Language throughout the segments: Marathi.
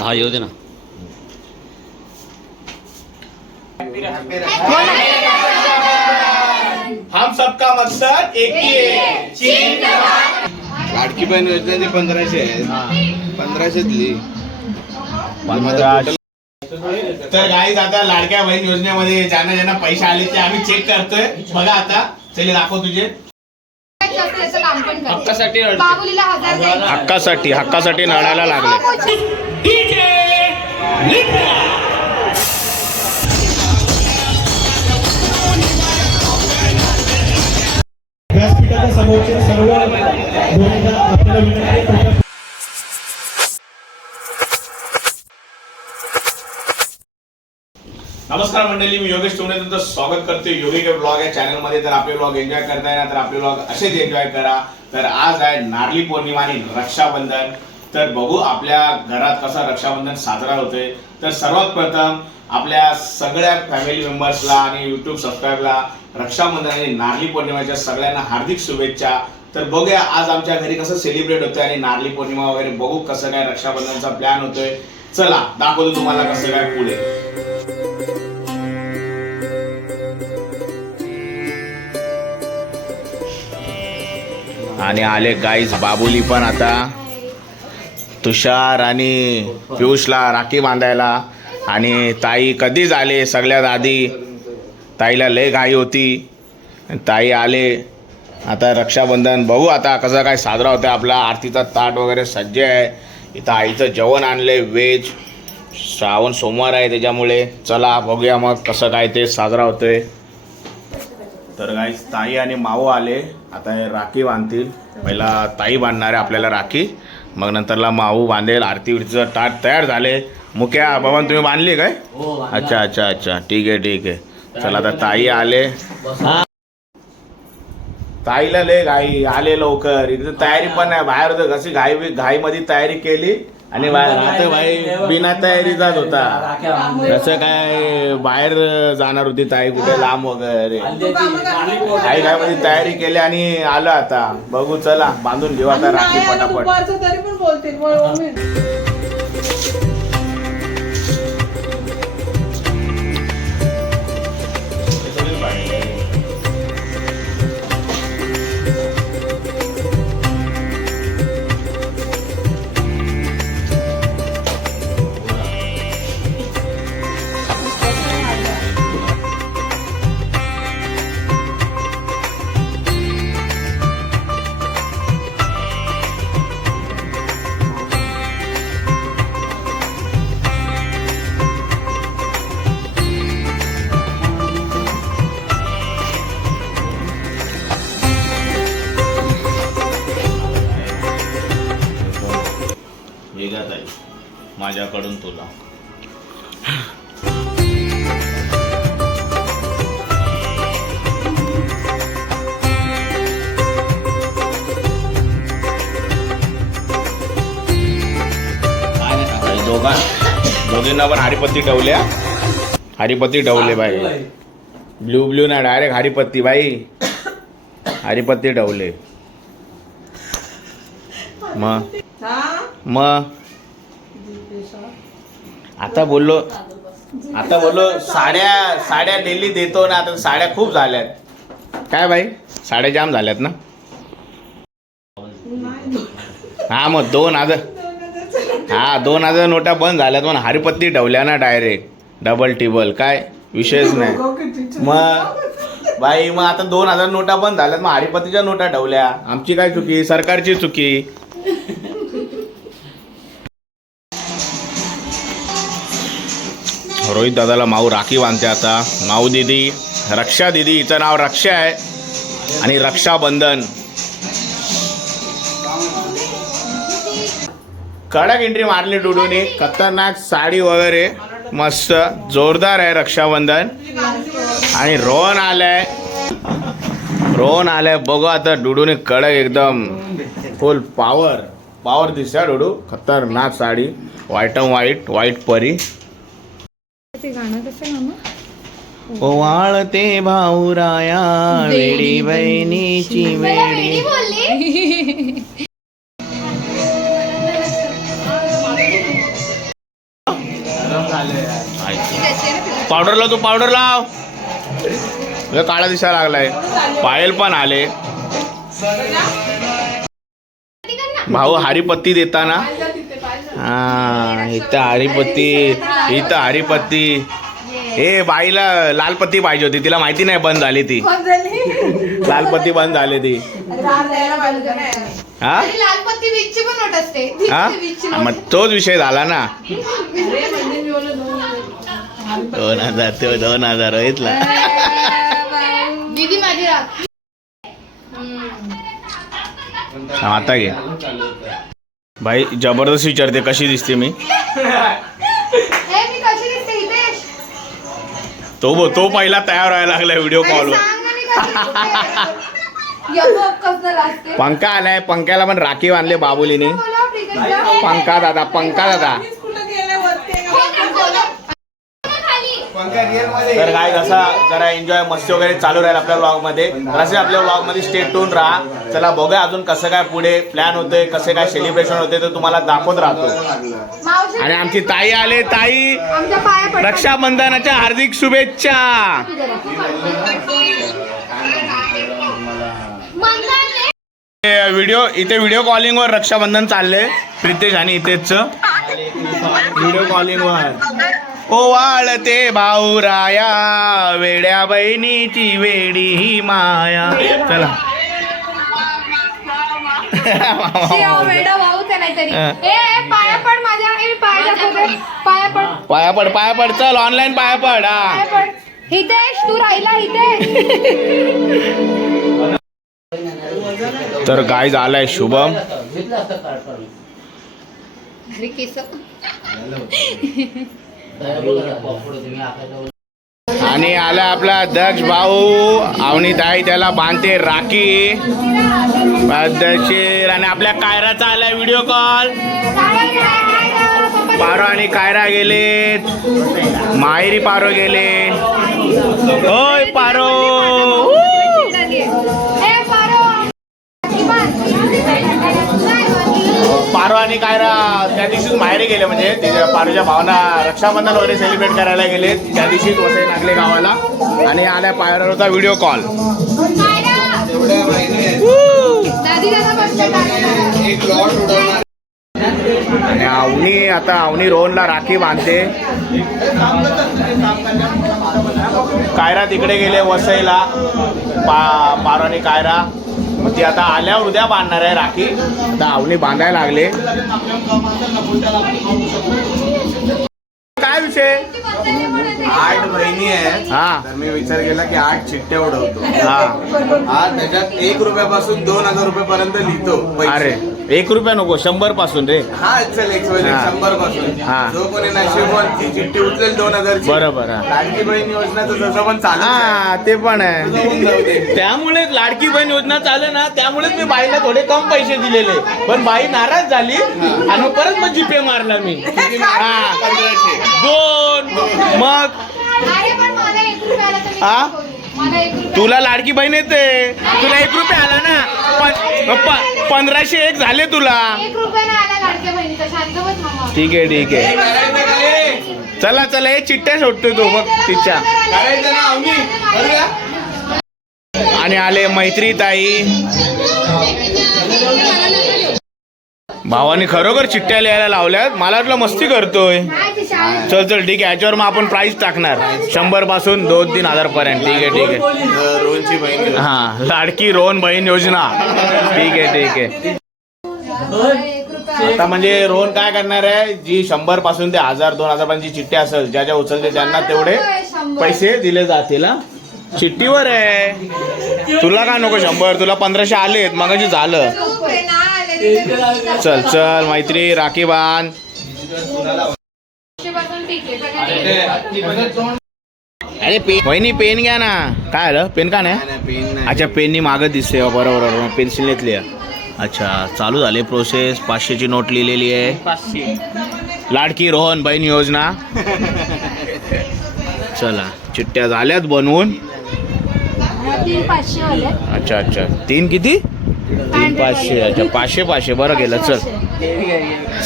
हा येऊ दे ना. हम सबका मकसद एक ही है. लाडकी बहीण योजनेचे 1500 आहेत. 1500 दिली. तर गाईज आता लाडक्या बहीण योजनेमध्ये ज्यांना ज्यांना पैसे आले ते आम्ही चेक करतोय. बघा आता चले दाखव तुझे हक्कासाठी बाबुलीला 1000 द्यायचे. हक्कासाठी लढायला लागले. व्यासपीठाच्या समोरचे सर्व दोनदा आपल्याला विनंती. नमस्कार मंडळी, मी योगेश टोणे तुमचं स्वागत करते योगी के ब्लॉग या चॅनल मध्ये. तर आपले ब्लॉग एन्जॉय करताय ना, तर आपले ब्लॉग असेच एन्जॉय करा. तर आज आहे नारळी पौर्णिमा आणि रक्षाबंधन. तर बघू आपल्या घरात कसा रक्षाबंधन साजरा होतोय. तर सर्वात प्रथम आपल्या सगळ्या फॅमिली मेंबर्सला आणि युट्यूब सबस्क्राईबला रक्षाबंधन आणि नारळी पौर्णिमेच्या सगळ्यांना हार्दिक शुभेच्छा. तर बघूया आज आमच्या घरी कसं सेलिब्रेट होतोय आणि नारळी पौर्णिमा वगैरे बघू कसं काय रक्षाबंधनचा प्लॅन होतोय. चला दाखवतो तुम्हाला कसं काय पुढे. आणि आले गाईज बाबुली पण आता तुषार आणि पियुषला राखी बांधायला. आणि ताई कधीच आले सगळ्यात आधी. ताईला लय घाई होती. ताई आले. आता रक्षाबंधन बघू आता कसं काय साजरा होतं. आपला आरतीचा ताट वगैरे सज्ज आहे. इथं आईचं जेवण आणले व्हेज. श्रावण सोमवार आहे त्याच्यामुळे चला बघूया मग कसं काय ते साजरा होतोय. तर गाईज ताई आणि माऊ आले. आता हे राखी बांधतील. पहिला ताई बांधणार आहे आपल्याला राखी, मग नंतरला माऊ बांधेल. आरती विरतीचं ताट तयार झाले. मुख्या भवन तुम्ही बांधली काय? अच्छा अच्छा अच्छा ठीक आहे. चला आता ताई आले. ताईला लय घाई आले लवकर. इथं तयारी पण नाही बाहेर होतं. कशी घाईमध्ये तयारी केली आणि आता भाई बिना तयारीचाच होता. कसं काय बाहेर जाणार होती ताई कुठे लांब वगैरे. घाईमध्ये तयारी केली आणि आलं. आता बघू चला बांधून घेऊ आता राखी पटापट. माझ्याकडून तुला दोघींना पण हरिपत्ती ठेवल्या. हरिपत्ती ठेवले बाई. ब्ल्यू ना डायरेक्ट हरिपत्ती बाई. हरिपत्ती ठेवले. मग आता बोललो साड्या डेली देतो ना. आता साड्या खूप झाल्यात. काय बाई साड्या जाम झाल्यात ना. हा मग 2000 नोटा बंद झाल्यात. पण हरिपत्ती ठेवल्या ना डायरेक्ट डबल टिबल. काय विषयच नाही. मग बाई मग आता 2000 नोटा बंद झाल्यात. मग हरिपत्तीच्या नोटा ठेवल्या. आमची काय चुकी? सरकारची चुकी. रोहित दादाला माऊ राखी बांधते आता. माऊ दिदी रक्षा दिदी, हिचं नाव रक्षा आहे. आणि रक्षाबंधन कडक एंट्री मारली डुडूने. खतरनाक साडी वगैरे मस्त जोरदार आहे रक्षाबंधन. आणि रोहन आलाय. बघू आता डुडूने कडक एकदम फुल पावर दिसते डुडू. खतरनाक साडी व्हाईट परी. गाणं कसं ओवाळते भाऊराया वेडी बहिणीची वेडी. पावडर लाव, तू पावडर लाव. काळा दिसायला लागलाय. पायल पण आले. भाऊ हरिपत्ती देताना. हा इथं हरिपत्ती. हे बाईला लालपत्ती पाहिजे होती, तिला माहिती नाही बंद झाली ती. लालपत्ती बंद झाली ती. हा लालपत्ती वीसची पण नोट असते. हा मग तोच विषय झाला ना. 2000 ते 2000 घेतला. दीदी माझी राख. आता घे भाई. जबरदस्त विचारते कशी दिसते मी. मी कशी दिसते हितेश? तो पहिला तयार व्हायला लागलाय व्हिडिओ कॉलवर. सांग ना मी कशी दिसते. यब्बो कसं लागते? पंखा आलाय. पंख्याला पण राखी बांधले बाबुलीने. बोला प्रियंका. पंखा दादा. तर काय जसा जरा एन्जॉय मस्ती वगैरे चालू राहील आपल्या व्लॉग मध्ये. तर असे आपल्या व्लॉग मध्ये स्टे ट्यून राहा. चला बघूया अजून कसं काय पुढे प्लॅन होतोय, कसे काय सेलिब्रेशन होते तर तुम्हाला दाखवत राहतो. मावशी आणि आमची ताई आले. ताई आमच्या पाया पडतात. रक्षाबंधनाच्या हार्दिक शुभेच्छा. व्हिडिओ कॉलिंग वर रक्षाबंधन चाललंय. प्रितेश आणि हितेशचं व्हिडिओ कॉलिंग वर. ओवाळते भाऊराया वेड्या बहिणीची वेडी ही माया. चला वेडा भाऊ ते नाहीतरी. पाया पड माझ्या. पाया पड. पाया पड. चल ऑनलाईन पाया पड. पाया पड. हितेश तू राहिला हितेश. तर काय झालंय शुभम. आणि आला आपला दक्ष भाऊ. अवनी ताई त्याला बांधते राखी. पद्धतशीर. आणि आपल्या कायराचा आलाय व्हिडिओ कॉल. पारो आणि कायरा गेलेत. माहेरी पारो गेले. होय पारो. पारो आणि कायरा त्या दिवशीच माहेरी गेले. म्हणजे तिच्या पारोच्या भावना रक्षाबंधन वगैरे सेलिब्रेट करायला गेले. त्या दिवशीच वसई नागले गावाला. आणि आल्या पायराचा व्हिडिओ कॉल. आणि अवनी रोहनला राखी बांधते. कायरा तिकडे गेले वसईला. पारो आणि कायरा. मग ती आता आल्यावर उद्या बांधणार आहे राखी. आता अवनी बांधायला लागले. काय विषय. 8 बहिणी आहेत. हा तर मी विचार केला की 8 चिठ्ठ्या उडवतो. हा त्याच्यात 1 रुपयापासून 2000 रुपयापर्यंत लिहितो पैसे. अरे 1 रुपया नको 100 पासून रे. हा चल 100 पासून. हा. जो कोणी नशीबवान ती चिठ्ठी उचलेल 2000 ची. बरोबर. हा. लाडकी बहीण योजनाचं जसं पण चालू हा ते पण आहे. त्यामुळे लाडकी बहीण योजना चालू ना. त्यामुळेच मी बाईला थोडे कम पैसे दिलेले. पण बाई नाराज झाली आणि परत मग जीपे मारला मी. हा 2 मग. हा तुला लाडकी बहीण येते. तुला 1 रुपया आला ना. 1501 झाले तुला. 1 रुपयाने आला लाडक्या बहिणीचा. शांत बस मामा. ठीक आहे. चला हे चिठ्ठ्या सोडतोय तो बघ तिच्या. आणि आले मैत्री ताई. भावानी खरोखर चिठ्ठ्या लिहायला लावल्यात. मला वाटलं मस्ती करतोय. चल ठीक आहे. याच्यावर मग आपण प्राइस टाकणार 100 पासून 2-3 पर्यंत. ठीक आहे. रोहनची बहीण. हा लाडकी रोहन बहीण योजना. ठीक आहे. आता म्हणजे रोहन काय करणार आहे. जी 100 पासून ते 1000-2000 पर्यंतची चिठ्ठी असेल ज्या उचलते त्यांना तेवढे पैसे दिले जातील. चिठ्ठीवर आहे. तुला काय नको 100. तुला 1500 आलेत मगाशी झालं. चल मैत्री राखी बांध. अरे वहिनी पेन घ्या ना. काय आलं पेन का नाही. अच्छा पेननी मागं दिसते. बरोबर पेन्सिल घेतली. अच्छा चालू झाले प्रोसेस. 500 ची नोट लिहिलेली आहे. लाडकी रोहन बहीण योजना. चला चिठ्ठ्या झाल्यात बनवून. 500 वाले. अच्छा 3 किती. 500. अच्छा 500 बरं गेलं. चल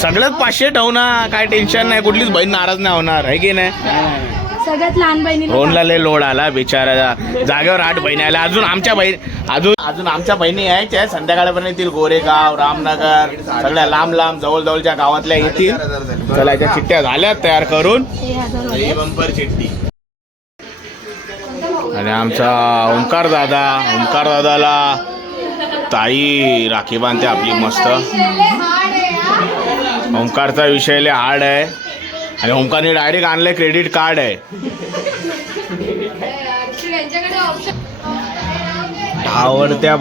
सगळ्यात 500 ठेवू ना. काय टेन्शन नाही. कुठलीच बहीण नाराज नाही होणार आहे की नाही. सगळ्यात लहान बहिणीला रोहनला लय लोड आला बिचारा, जागेवर 8 बहिणी आल्या. अजून आमच्या बहिणी यायच्या संध्याकाळपर्यंत येतील. गोरेगाव, रामनगर, सगळ्या लांब जवळच्या गावातल्या येतील. चला याच्या चिठ्ठ्या झाल्यात तयार करून. हे बंपर चिठ्ठी. आणि आमचा ओंकार दादाला ताई राखी बांधते आपली मस्त. ओंकारचा विषय लय हार्ड आहे आणि ओंकारने डायरेक्ट आणलंय क्रेडिट कार्ड आहे. आवडत्या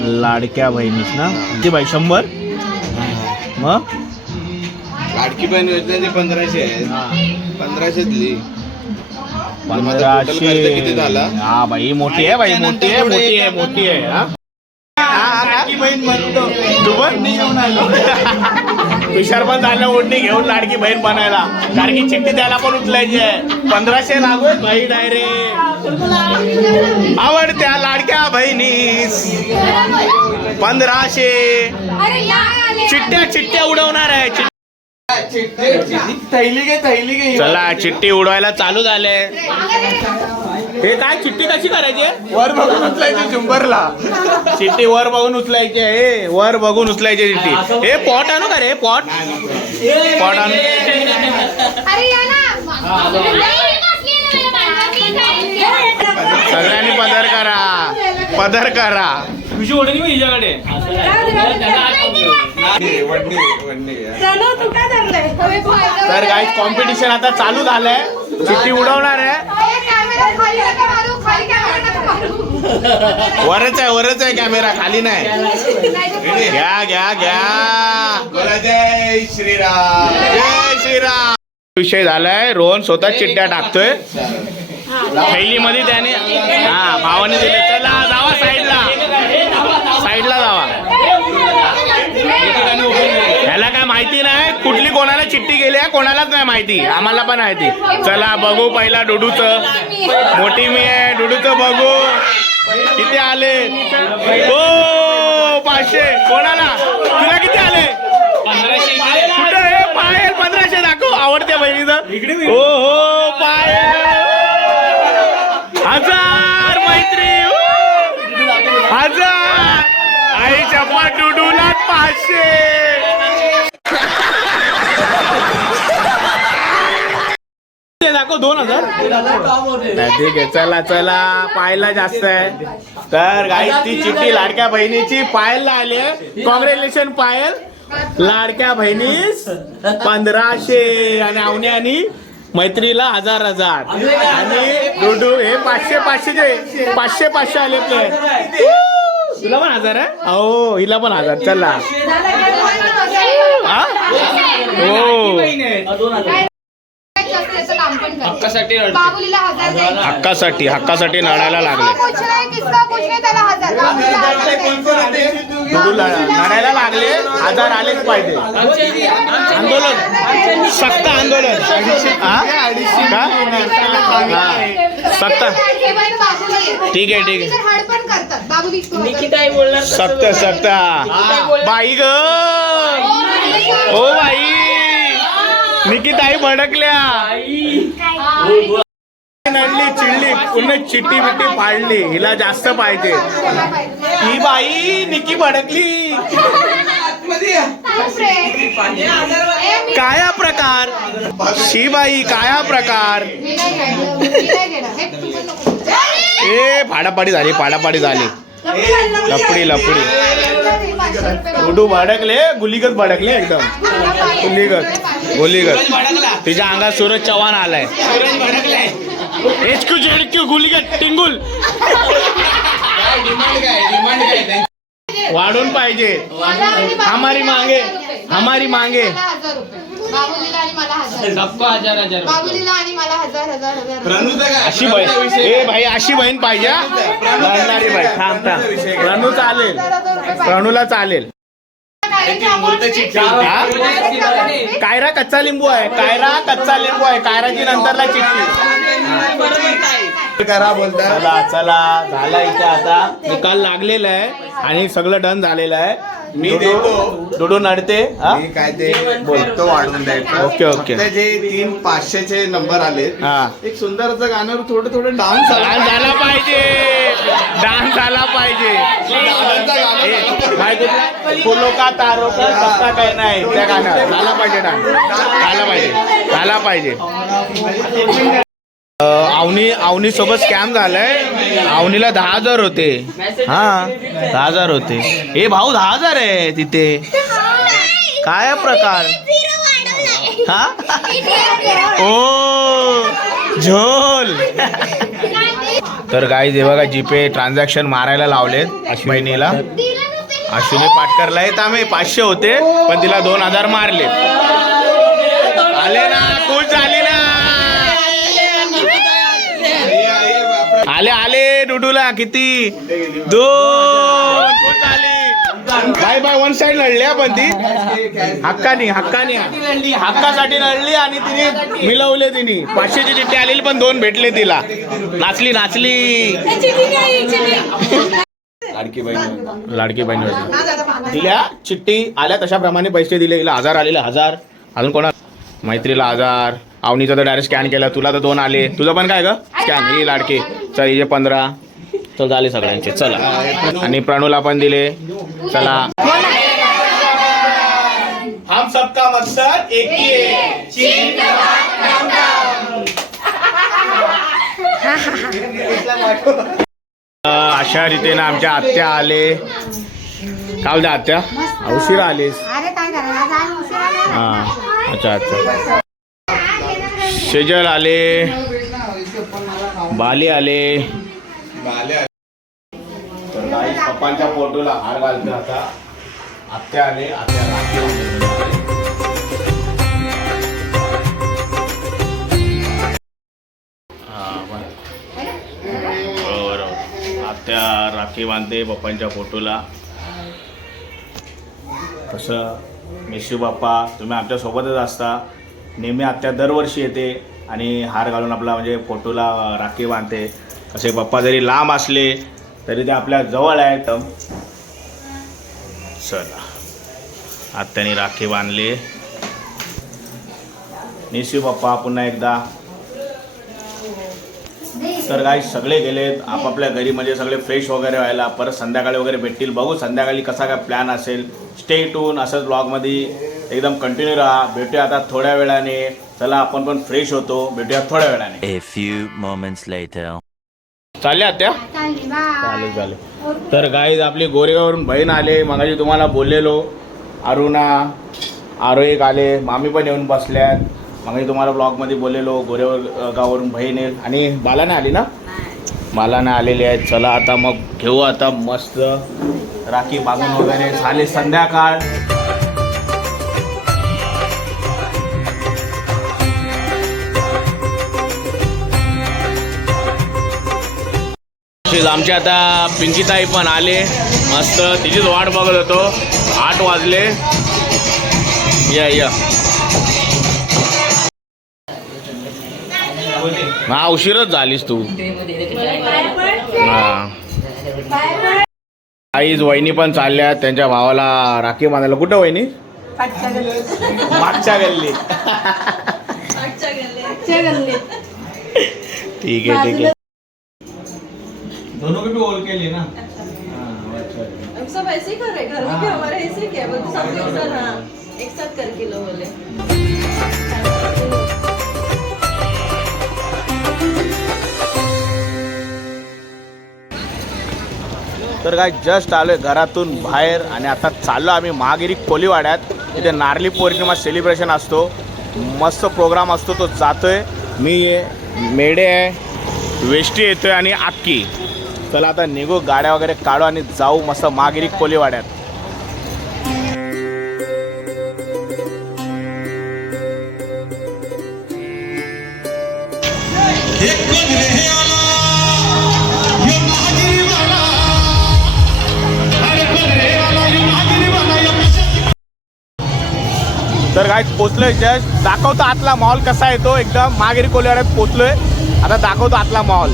लाडक्या बहिणीस ना ती बाई 100. मग लाडकी बहीण योजनेचे 1500 आहेत. 1500 दिली. 1500. किती झाला? हा बाई मोठी आहे मोठी आहे हा. बहीण म्हणतो तू पण तुषार पण झालं ओढणी घेऊन लाडकी बहीण बनायला. कारण की चिठ्ठी द्यायला पण उचलायची आहे. 1500 लागू भाई डायरेक्ट. आवडत्या लाडक्या बहिणीस 1500 चिठ्ठ्या उडवणार आहे. थैली चला चिठ्ठी उडवायला चालू झाले. हे काय चिठ्ठी कशी करायची आहे? वर बघून उचलायची झुंबरला. चिठ्ठी वर बघून उचलायची आहे. वर बघून उचलायची चिठ्ठी. हे पॉट आणू का रे? पॉट आणू. सगळ्यांनी पदर करा. तर गाईज कॉम्पिटिशन आता चालू झालंय. चिठ्ठी उडवणार आहे. वरच आहे कॅमेरा, खाली नाही. घ्या जय श्रीराम. विषय झालाय. रोहन स्वतः चिठ्ठ्या टाकतोय थैलीमध्ये. त्याने भावाने दिले. चला जावा साईडला जावा. ह्याला काय माहिती नाही कुठली कोणाला चिठ्ठी गेली आहे, कोणालाच नाही माहिती. आम्हाला पण माहिती. चला बघू पहिला डुडूचं. मोठी मी आहे. डुडूचं बघू किती आले. हो 500. कोणाला? तुला किती आले? 1500. कुठे हे पायल? 1500 दाखव. आवडत्या बहिणीचं. हो पायल 1000. मैत्री 1000. आई चप्पा डुडूला 500. दाखव 2000. ठीक आहे. चला पायला जास्त आहे. तर गाई ती चिठ्ठी लाडक्या बहिणीची पायलला आली आहे. कॉंग्रॅच्युलेशन पायल. लाडक्या बहिणीस 1500 आणि अवनी आणि मैत्रीला 1000 आणि डुडू हे 500 आले. तुला पण 1000 आहे. हो हिला पण 1000. चला हक्कासाठी लढायला लागले. लढायला लागले. 1000 आलेच पाहिजे. आंदोलन सक्त आंदोलन. सक्त. ठीक आहे सक्त बाई ग. हो बाई निकिताई भडकल्या. नडली चिडली पुन्हा चिट्टी बिट्टी फाडली. हिला जास्त पाहिजे. ही बाई निकी भडकली. काया प्रकार. शिबाई काया प्रकार. ए पाडापाडी झाली. लपडी डुडू भडकले. गुलीगत भडकले एकदम. गुलीगत. तिच्या अंगात सूरज चव्हाण आलाय. HQ गुलीगत टिंगुल. वाढून पाहिजे. हमारी मांगे अशी बहीण. ए भाई अशी बहीण पाहिजे. लढणारी बाई. थांब. रणू चालेल. रणूला चालेल. कायरा कच्चा लिंबू आहे. कायराची नंतरला चिठ्ठी. करा बोलतात. चला चला झाला इथे आता निकाल लागलेला आहे आणि सगळं डन झालेलं आहे. मी देतो. डुडू नडते हा? मी काय ते बोलतो वाढून द्यायचं. Okay, okay. फक्त जे 3 500चे नंबर आले हा. एक सुंदरचं गाण्यावर थोडं थोडं डान्स डान्स झाला पाहिजे. डान्स झाला पाहिजे. फुलो का तारो का सस्ता काय नाही त्या गाण्यावर झाला पाहिजे. डान्स झाला पाहिजे. झाला पाहिजे. अवनी सोबत स्कॅम झालाय. अवनीला 10,000 होते. हा 10,000 होते. ए भाऊ 10,000 आहे तिथे. काय प्रकार हा ओ झोल. तर गाईज हे बघा जीपे ट्रान्झॅक्शन मारायला लावलेत बहिणीला. अश्विनी पाटकरला येत आम्ही 500 होते पण तिला 2,000 मारले. आले ना खुश झाली ना. आले आले डुडूला किती 2 खुश झाली. बाय बाय वन साइड लढल्या पण ती हक्कानी हक्कासाठी लढली आणि तिने मिळवले. तिने 500ची चिठ्ठी आलेली पण 2 भेटले तिला. नाचली लाडकी बहीण लाडकी बहीण दिल्या चिठ्ठी आल्या तशाप्रमाणे पैसे दिले. हिला 1000 आलेला 1000. अजून कोणा मैत्रीला 1000. अवनीचा तर डायरेक्ट स्कॅन केला. तुला तर 2 आले. तुझं पण काय ग स्कॅन ही लाडकी. चल हिचे 15. तर झाले सगळ्यांचे. चला आणि प्रणूला पण दिले. चला हम सबका मकसद एक ही है. अशा रीतीने आमच्या आत्या आले. काय बोलते आत्या उशिरा आलीस. हा अच्छा. शेजल आले. बाले आले. तर गाईस पप्पांच्या फोटोला हार घालते आता. आत्या आले. आत्या राखी बरोबर. आत्या राखी बांधते पप्पांच्या फोटोला. कसं मिशू बाप्पा तुम्ही आमच्या सोबतच असता नेहमी. आत्या दरवर्षी येते आणि हार घालून आपला म्हणजे फोटोला राखी बांधते. असे पप्पा जरी लांब असले तरी ते आपल्या जवळ आहेत. चला आत्याने राखी बांधली. निशू बाप्पा पुन्हा एकदा. तर काही सगळे गेलेत आपापल्या घरी म्हणजे सगळे फ्रेश वगैरे व्हायला. परत संध्याकाळी वगैरे भेटतील. बघू संध्याकाळी कसा काय प्लॅन असेल. स्टे ट्यून असंच ब्लॉगमध्ये एकदम कंटिन्यू राहा. भेटूया आता थोड्या वेळाने. चला आपण पण फ्रेश होतो. भेटूया थोड्या वेळाने. A few moments later. चालले आत्या चालेल. तर गाईज आपली गोरेगाववरून बहीण आले. मगाशी तुम्हाला बोललेलो अरुणा आरो एक आले. मामी पण येऊन बसल्यात. मगाशी तुम्हाला ब्लॉगमध्ये बोललेलो गोरेगाववरून बहीण येईल. आणि बालाने आली ना. बालाने आलेली आहेत. चला आता मग घेऊ आता मस्त राखी बांधून वगैरे. झाले संध्याकाळ. आमचे आता पिंकीताई पण आले. मस्त तिचीच वाट बघत होतो. 8 वाजले. या हा उशीरच झालीस तू. हा आईज वहिनी पण चालल्या त्यांच्या भावाला राखी बांधायला. कुठं वहिनी. मागच्या गल्ली. ठीक आहे. दोनों को भी ऑल के लिए ना. हम सब ऐसे ही कर रहे हैं घर में भी हमारे ऐसे ही किया वो सब एक साथ. हाँ एक साथ करके लो बोले. तर काय जस्ट आलोय घरातून बाहेर आणि आता चाललो आम्ही महागिरी कोलीवाड्यात. इथे नारळी पौर्णिमा सेलिब्रेशन असतो. मस्त प्रोग्राम असतो. तो जातोय मी. मेढे आहे वेष्टी येतोय आणि आक्की. चला आता निघू गाड्या वगैरे काढू आणि जाऊ मस्त महागिरी कोलीवाड्यात. तर काय पोचलोय जस्ट. दाखवतो आतला मॉल कसा आहे तो. एकदम महागिरी कोलीवाड्यात पोचलोय. आता दाखवतो आतला मॉल.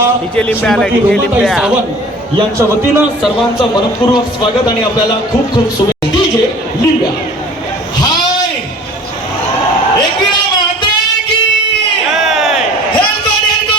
महिला डीजे लिंब्या आलाय, श्रीमती डीजे रोमाताई लिंब्या. सावंत यांच्या वतीनं सर्वांचं मनपूर्वक स्वागत आणि आपल्याला खूप खूप शुभेच्छा. डीजे लिंब्या. हाय एकविरा माते की हेल्गो डेल्गो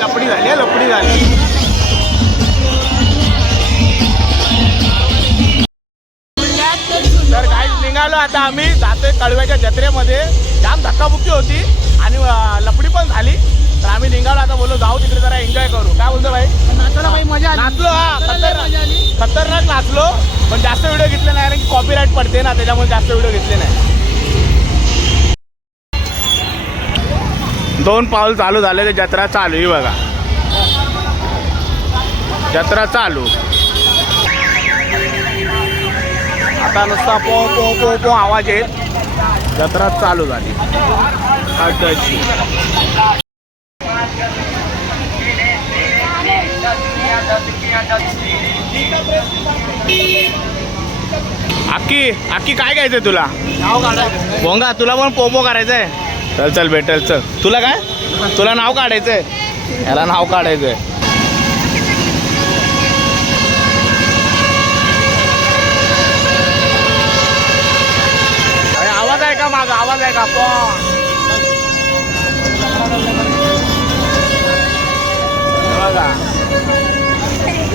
लपडी झाली आहे, लपडी झाली. तर गाईज निघालो आता आम्ही जातोय कळव्याच्या जत्रेमध्ये. जाम धक्काबुक्की होती आणि लपडी पण झाली. तर आम्ही निघालो आता, बोललो जाऊ तिकडे जरा एन्जॉय करू. काय बोलतो भाई? नाचलो. हा खतरनाक नाचलो, पण जास्त व्हिडिओ घेतले नाही कारण की कॉपीराईट पडते ना, त्याच्यामुळे जास्त व्हिडिओ घेतले नाही. 2 पाऊल चालू झाले तर जत्रा चालू ही बघा. जत्रा चालू. आता नुसता पो पो पो पो आवाज येत. जत्रा चालू झाली. आक्की आक्की काय घ्यायचंय तुला? भोंगा तुला पण पोपो करायचंय. चल चल भेटेल चल. तुला काय? तुला नाव काढायचंय. याला नाव काढायचंय. आवाज आहे का माझा? आवाज आहे का? बघा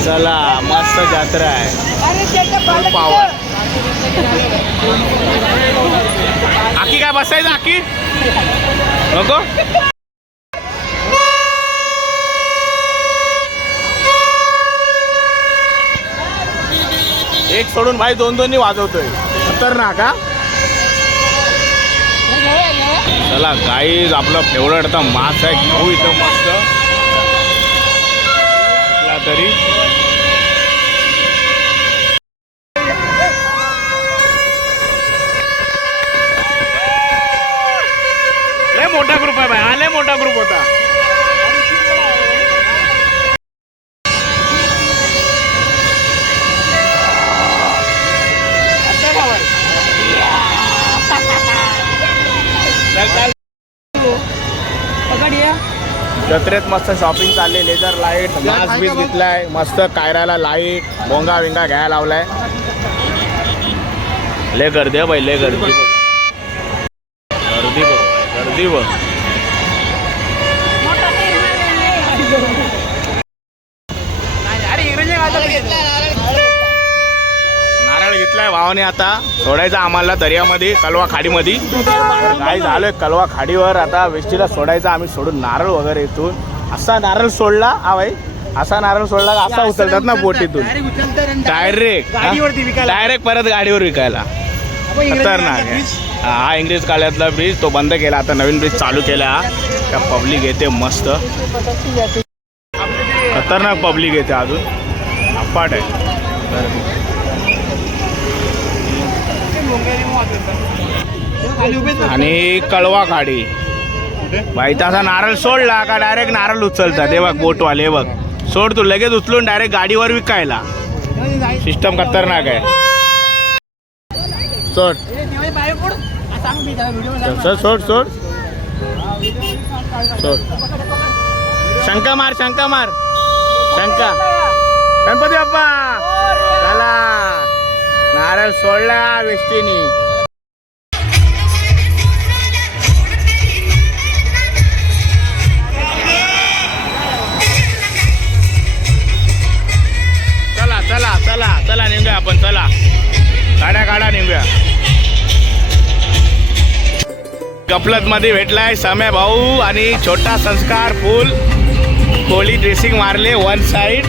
चला मस्त जत्रा आहे. पावर आकी काय बसायचं? आकी नको. एक सोडून भाई 2-2 वाजवतोय. खतरनाक हा. चला गाईज आपलं फेवरेट आता मास आहे. घेऊ इथं मस्त तरी. लय मोठा ग्रुप आहे भाई. हा लय मोठा ग्रुप होता. जत्रेत मस्त शॉपिंग चालली. लेझर लाईट मास्क बीस घेतलाय. मस्त कायराला लाईट भोंगा विंगा घ्यायला लावलाय. लय गर्दी आहे बाई, लय गर्दी. गर्दी बघ, गर्दी बघ. नारळ घेतलाय भावाने. नावाने आता सोडायचं आम्हाला दर्यामध्ये कलवा खाडीमध्ये. काय झालोय कलवा खाडीवर आता वेस्टीला सोडायचं. आम्ही सोडून नारळ वगैरे इथून असा नारळ सोडला हा भाई, असा नारळ सोडला असा उचलतात ना बोटीतून डायरेक्ट परत गाडीवर विकायला. खतरनाक आहे हा इंग्रज काळातला ब्रिज, तो बंद केला, आता नवीन ब्रिज चालू केला. त्या पब्लिक येते मस्त, खतरनाक पब्लिक येते अजून अपाट आहे. आणि कळवा खाडी बाई, तसा नारळ सोडला का डायरेक्ट नारळ उचलतात. हे बघ बोटवाले बघ, सोड तू लगेच उचलून डायरेक्ट गाडीवर विकायला. सिस्टम खतरनाक आहे. सोड सोड सोड सोड सोड. शंका मार शंका मार शंका. गणपती बाप्पा चला, नारळ सोडला वेस्टीनी. चला चला चला चला निघूया आपण, चला गाड्या काढा निघूया. कपलत मध्ये भेटलाय समय भाऊ आणि छोटा संस्कार फुल कोळी ड्रेसिंग मारले वन साइड.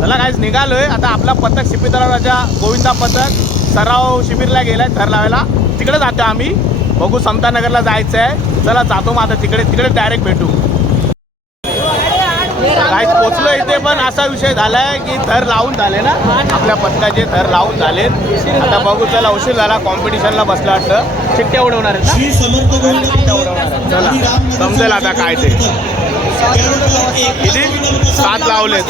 चला काहीच निघालोय आता. आपला पथक शिपीतळाच्या गोविंदा पथक सराव शिबिरला गेलाय थर लावायला. तिकडे जातो आम्ही, बघू समतानगरला जायचं आहे. चला जातो मग आता तिकडे डायरेक्ट भेटू. काय पोचलो इथे, पण असा विषय झालाय की थर लावून झाले ना आपल्या पथकाचे, थर लावून झाले. आता बघू चला, उशीर झाला, कॉम्पिटिशनला बसला वाटतं. चिठ्ठ्या उडवणार आहेत श्री समर्थ गोविंद पथक चला समजेल आता काय ते. किती 7 लावलेत.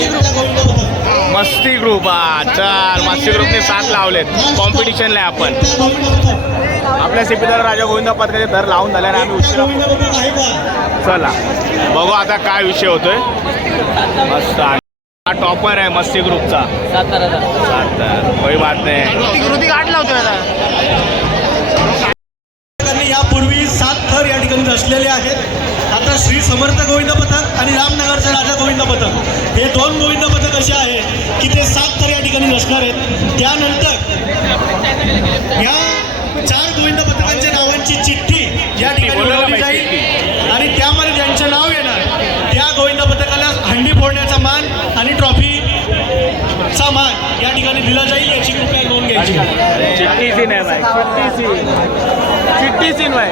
मस्ती ग्रुप हा चल, मस्ती ग्रुपने 7 लावलेत. कॉम्पिटिशनला आहे आपण. आपल्या शिपीदार राजा गोविंदा पथकाचे थर लावून झाल्याने आम्ही उशिरा. चला बघू आता काय विषय होतोय. मस्त हा टॉपर आहे मस्ती ग्रुपचा. 7 कोई बात नाही. गाठ लावतोय यापूर्वी 7 थर या ठिकाणी रचलेले आहेत. आता श्री समर्थ गोविंद पथक आणि रामनगरचं राजा गोविंद पथक हे 2 गोविंद पथक असे आहे की ते 7 थर या ठिकाणी रचणार आहेत. त्यानंतर या 4 गोविंद पथकांच्या नावांची चिठ्ठी या ठिकाणी उडवली जाईल आणि त्यामध्ये ज्यांचं नाव येणार त्या गोविंद पथकाला हंडी फोडण्याचा मान आणि ट्रॉफीचा मान या ठिकाणी दिला जाईल. याची कृपया नोंद घ्यायची. चिट्टी सीन आहे भाई, चिट्टी सीन भाई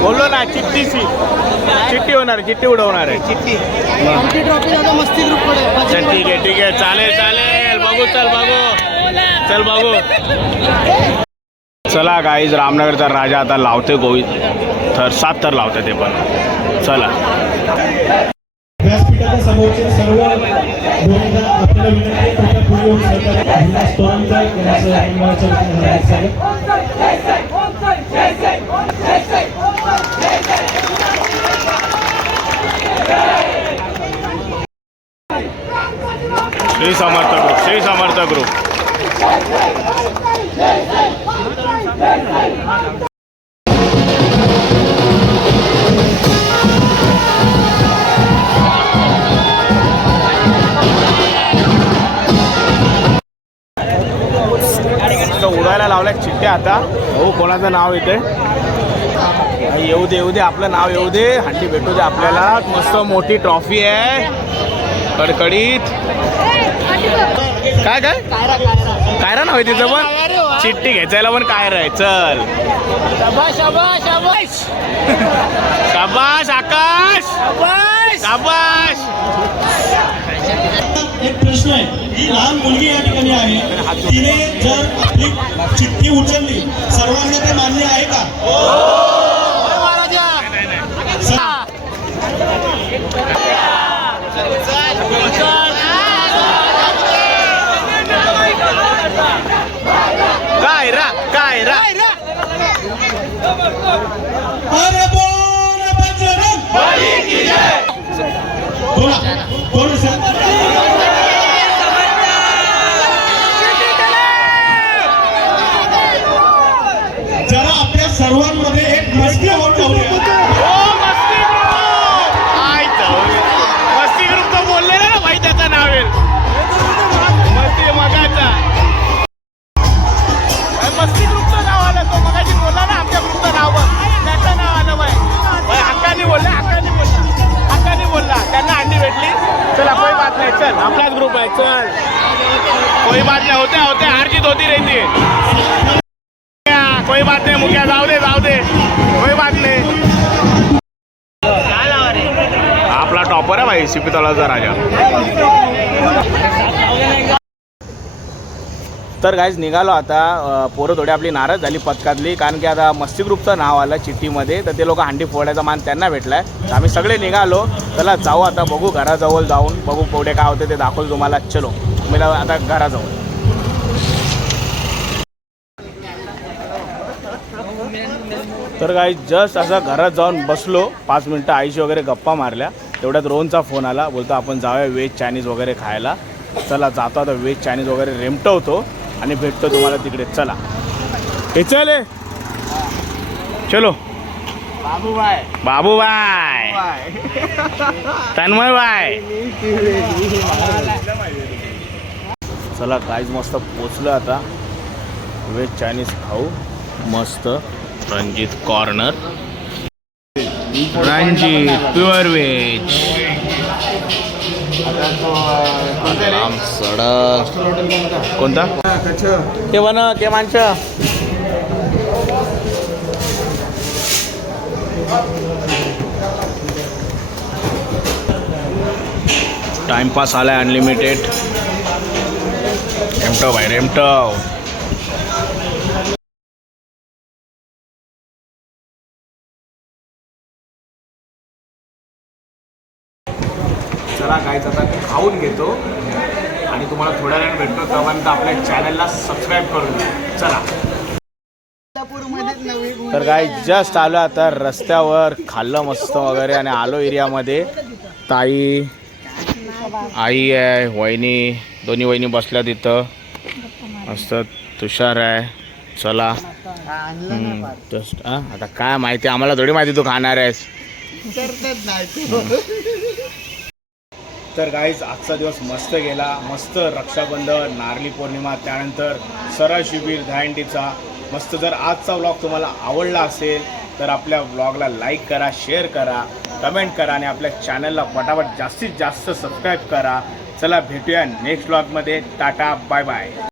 बोललो ना, चिट्टी सीन. चिट्टी होणार, चिट्टी उडवणार आहे. चिट्टी चल ठीक आहे चालेल चालेल. बघू चल बघू चल बघू. चला गाईज, रामनगरचा राजा आता लावते गोविंद थर 7 थर लावते ते पण. चला व्यासपीठाच्या समोरचे सर्व गोविंदा आपल्याला विनंती आहे कृपया पुढे येऊन सहकार्य स्तोत्रांचा श्री समर्थ ग्रुप, श्री समर्थ ग्रुप. उडायला लावल्या चिठ्ठ्या. आता हो कोणाचं नाव येते येऊ दे आपलं नाव येऊ दे. हंडी भेटू दे आपल्याला. मस्त मोठी ट्रॉफी आहे कडकडीत. काय काय कायरा नाव आहे तिचं पण. चिठ्ठी घ्यायला पण कायरा आहे. चल शाबाश आकाश, शाबाश. एक प्रश्न आहे, ही लहान मुलगी या ठिकाणी आहे, तिने जर आपली चिठ्ठी उचलली सर्वांना ते मान्य आहे का? कायरा अरे बोल बजरंग बली की जय. कोण सर? जरा आपल्या सर्वांमध्ये एक मस्ती होऊन जाऊया. मस्ती ग्रुप तर बोललेला ना भाई, त्याचं नाव जाऊ दे जाऊ दे कोई बात नाही. आपला टॉपर आहे भाई सिपी तलावचा राजा. तर गाईज निघालो आता. पोरं थोडी आपली नाराज झाली पथकातली, कारण की आता मस्ती ग्रुपचं नाव आलं चिठ्ठीमध्ये, तर ते लोक हंडी फोडायचा मान त्यांना भेटलाय. तर आम्ही सगळे निघालो. चला जाऊ आता, बघू घराजवळ जाऊन बघू पुढे काय होते ते दाखवलं तुम्हाला. चलो मला आता घराजवळ. तर गाईज जस्ट असं घरात जाऊन बसलो 5 मिनटं, आईशी वगैरे गप्पा मारल्या. तेवढ्यात रोहनचा फोन आला, बोलतो आपण जाऊया व्हेज चायनीज वगैरे खायला. चला जातो आता व्हेज चायनीज वगैरे रेमटवतो आणि भेटतो तुम्हाला तिकडे. चला हे चले चलो. बाबूबाय बाबूबाय तन्मय बाय. चला काहीच मस्त पोचलं आता. व्हेज चायनीज खाऊ मस्त. Ranjit corner, Ranjit pure veg. आराम सडक. कोणता के बन के माणसं. टाइमपास आलाय अनलिमिटेड. रेमटव भाई रेमटव. चला काहीच आता खाऊन घेतो आणि तुम्हाला थोड्या वेळाने भेटतो. तोपर्यंत आपल्या चॅनलला सबस्क्राईब करून घ्या. चला. तर काय जस्ट आलो आता रस्त्यावर, खाल्लं मस्त वगैरे आणि आलो एरियामध्ये. ताई आई आहे, वहिनी, दोन्ही वहिनी बसल्या तिथं मस्त. तुषार आहे. चला जस्ट आता काय माहिती, आम्हाला थोडी माहिती तू खाणार आहेस. तर गाईज आजचा दिवस मस्त गेला. मस्त रक्षाबंधन, नारळी पौर्णिमा, त्यानंतर सरा शिबिर दहीहंडीचा मस्त. जर आजचा व्लॉग तुम्हाला आवडला असेल तर आपल्या व्लॉगला लाईक करा, शेअर करा, कमेंट करा आणि आपल्या चॅनलला फटाफट जास्तीत जास्त सबस्क्राईब करा. चला भेटूया नेक्स्ट व्लॉगमध्ये. Tata bye bye.